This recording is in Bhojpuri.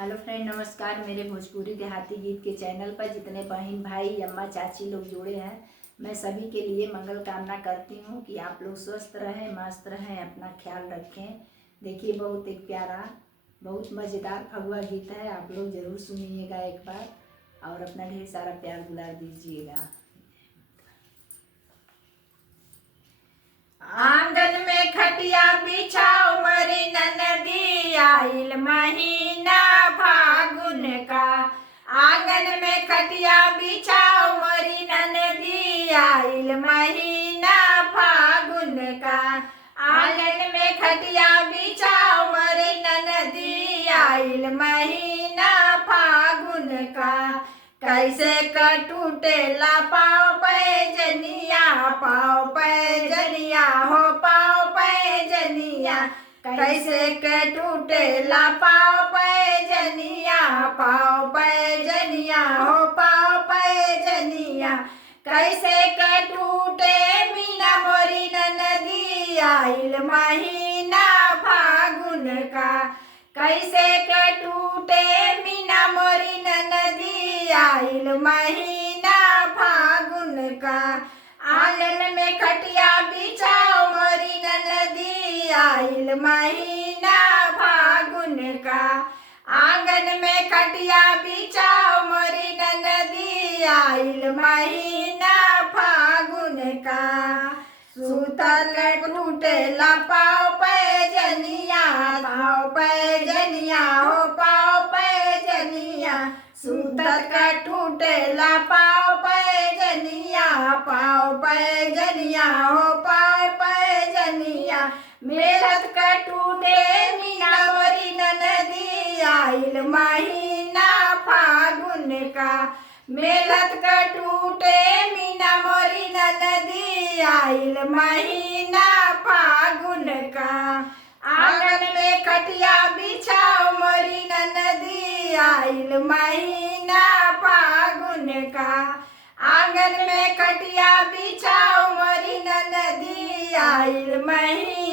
हेलो फ्रेंड, नमस्कार। मेरे भोजपुरी देहाती गीत के चैनल पर जितने बहन भाई अम्मा चाची लोग जुड़े हैं, मैं सभी के लिए मंगल कामना करती हूँ कि आप लोग स्वस्थ रहें, मस्त रहें, अपना ख्याल रखें। देखिए, बहुत एक प्यारा, बहुत मज़ेदार फगुआ गीत है। आप लोग ज़रूर सुनिएगा एक बार और अपना ढेर सारा प्यार दुलार दीजिएगा। आंगन में खटिया बिछाओ मरी ननदी, आइल महीना फागुन का। आंगन में खटिया बिछाओ मरी ननदी, आइल महीना फागुन का। आंगन में खटिया बिछाओ मरी ननदी, आइल महीना फागुन का। कैसे टूटेला पाँव पैजनिया, पाँव पैजनिया हो पाँव पैजनिया। कैसे टूटेला पाँव पैजनिया, पाँव पैजनिया हो पाँव पैजनिया। कैसे टूटे मीना मोरी ननदी, आइल महीना फागुन का। कैसे टूटे मीना मोरी ननदी, आइल महीना फागुन का। आंगन में खटिया बिछाओ मोरी ननदी, आइल महीना फागुन का। आंगन में खटिया बिछाओ मोरी ननदी, आइल महीना फागुन का। सूतल टूटेला पाँव पैजनिया, पाँव पैजनिया हो पाँव पैजनिया। सूतल टूटेला पाँव पैजनिया, पाँव पैजनिया हो पाँव पैजनिया। मेरठ टूटे मीना मोरी ननदी, आइल महीना फागुन का। मेरठ टूटे मीना मोरी ननदी, आइल महीना फागुन का। आंगन में खटिया बिछाओ मोरी ननदी, आइल महीना फागुन का। आंगन में खटिया बिछाओ मोरी ननदी, आइल महीना